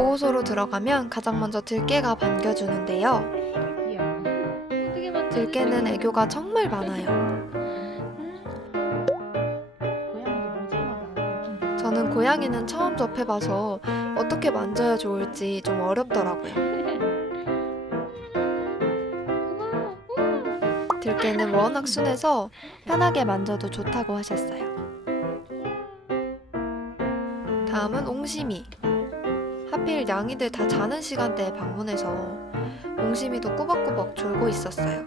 보호소로 들어가면 가장 먼저 들깨가 반겨주는데요. 들깨는 애교가 정말 많아요. 저는 고양이는 처음 접해봐서 어떻게 만져야 좋을지 좀 어렵더라고요. 들깨는 워낙 순해서 편하게 만져도 좋다고 하셨어요. 다음은 옹심이. 하필 양이들 다 자는 시간대에 방문해서 옹심이도 꾸벅꾸벅 졸고 있었어요.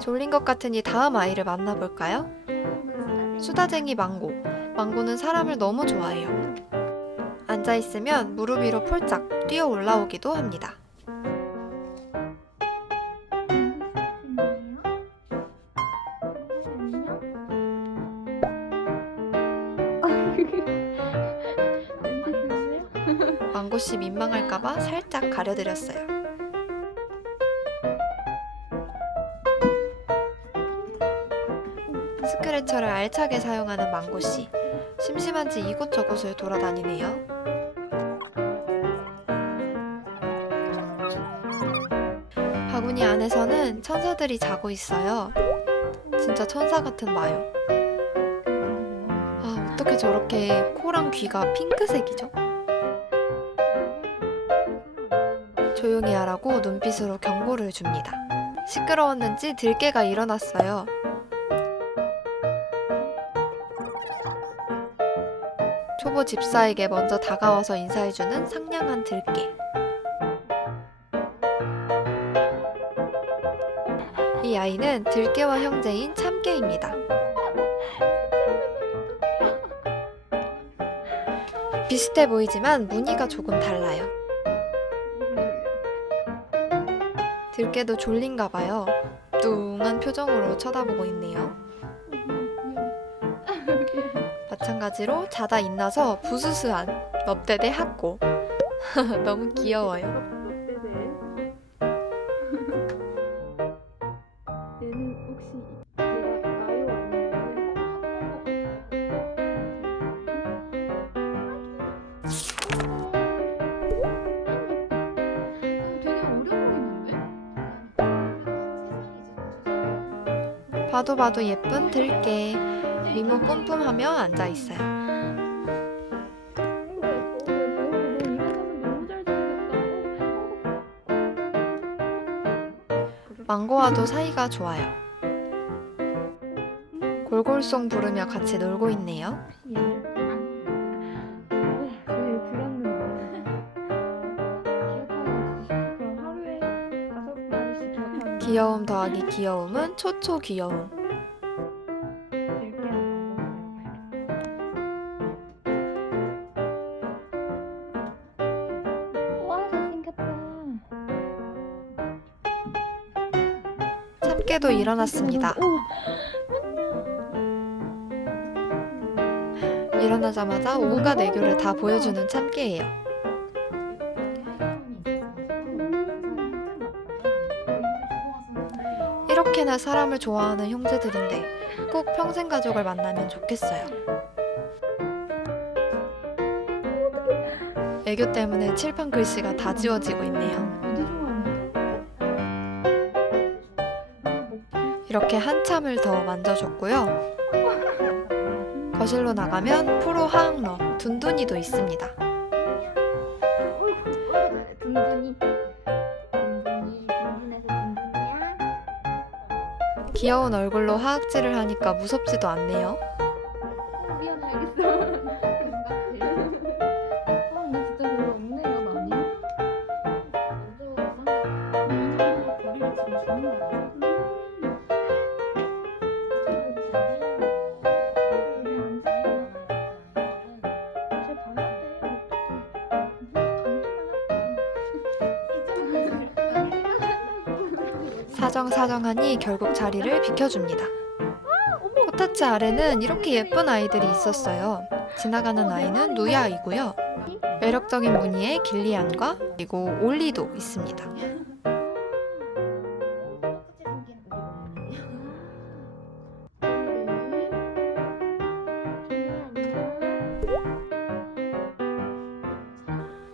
졸린 것 같으니 다음 아이를 만나볼까요? 수다쟁이 망고. 망고는 사람을 너무 좋아해요. 앉아있으면 무릎 위로 폴짝 뛰어 올라오기도 합니다. 망고씨 민망할까봐 살짝 가려드렸어요. 스크래처를 알차게 사용하는 망고씨. 심심한지 이곳저곳을 돌아다니네요. 바구니 안에서는 천사들이 자고 있어요. 진짜 천사 같은 마요. 아, 어떻게 저렇게 코랑 귀가 핑크색이죠? 조용히 하라고 눈빛으로 경고를 줍니다. 시끄러웠는지 들깨가 일어났어요. 초보 집사에게 먼저 다가와서 인사해주는 상냥한 들깨. 이 아이는 들깨와 형제인 참깨입니다. 비슷해 보이지만 무늬가 조금 달라요. 들깨도 졸린가 봐요. 뚱한 표정으로 쳐다보고 있네요. 마찬가지로 자다 일어나서 부스스한 넙대대 학고. 너무 귀여워요. 봐도 봐도 예쁜 들깨. 미모 뿜뿜하며 앉아 있어요. 망고와도 사이가 좋아요. 골골송 부르며 같이 놀고 있네요. 귀여움 더하기 귀여움은 초초 귀여움. 와 잘생겼다. 참깨도 일어났습니다. 일어나자마자 온갖 애교를 다 보여주는 참깨예요. 이렇게나 사람을 좋아하는 형제들인데 꼭 평생 가족을 만나면 좋겠어요. 애교 때문에 칠판 글씨가 다 지워지고 있네요. 이렇게 한참을 더 만져줬고요. 거실로 나가면 프로 하악러 둔둔이도 있습니다. 귀여운 얼굴로 하악질을 하니까 무섭지도 않네요. 미안 알겠어. 사정사정하니 결국 자리를 비켜줍니다. 코타츠 아래는 이렇게 예쁜 아이들이 있었어요. 지나가는 아이는 누야이고요. 매력적인 무늬의 길리안과 그리고 올리도 있습니다.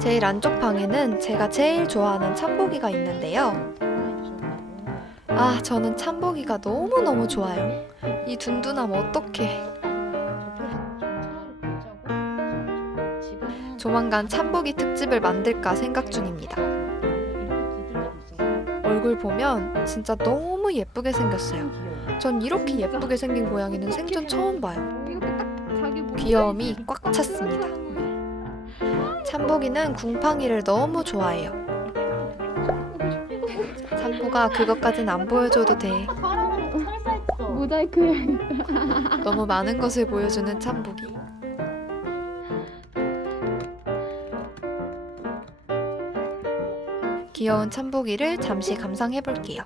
제일 안쪽 방에는 제가 제일 좋아하는 참보기가 있는데요. 아, 저는 참보기가 너무너무 좋아요. 이 둔둔함 어떡해. 조만간 참보기 특집을 만들까 생각 중입니다. 얼굴 보면 진짜 너무 예쁘게 생겼어요. 전 이렇게 예쁘게 생긴 고양이는 생전 처음 봐요. 귀여움이 꽉 찼습니다. 참보기는 궁팡이를 너무 좋아해요. 참보가 그것까진 안 보여줘도 돼. 모자이크 너무 많은 것을 보여주는 참보기. 귀여운 참보기를 잠시 감상해 볼게요.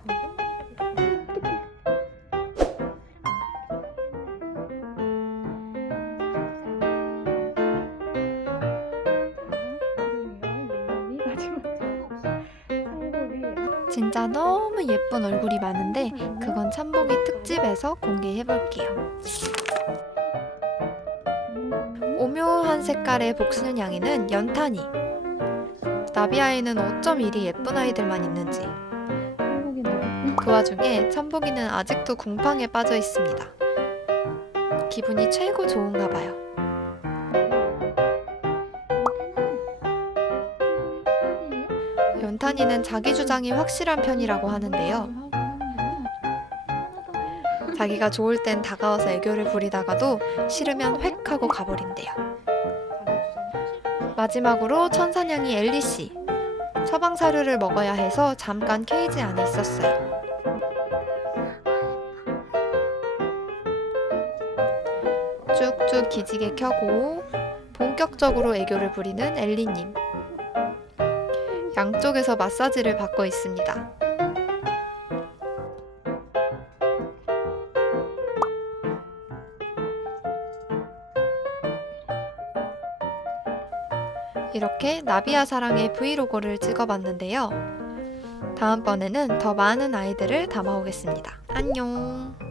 진짜 너무 예쁜 얼굴이 많은데 그건 참보기 특집에서 공개해 볼게요. 오묘한 색깔의 복슬냥이는 연탄이. 나비아이는 어쩜 이리 예쁜 아이들만 있는지. 그 와중에 참보기는 아직도 궁팡에 빠져 있습니다. 기분이 최고 좋은가 봐요. 연탄이는 자기 주장이 확실한 편이라고 하는데요. 자기가 좋을 땐 다가와서 애교를 부리다가도 싫으면 획 하고 가버린대요. 마지막으로 천사냥이 엘리 씨. 처방 사료를 먹어야 해서 잠깐 케이지 안에 있었어요. 쭉쭉 기지개 켜고 본격적으로 애교를 부리는 엘리님. 양쪽에서 마사지를 받고 있습니다. 이렇게 나비야 사랑의 브이로그를 찍어봤는데요. 다음번에는 더 많은 아이들을 담아오겠습니다. 안녕!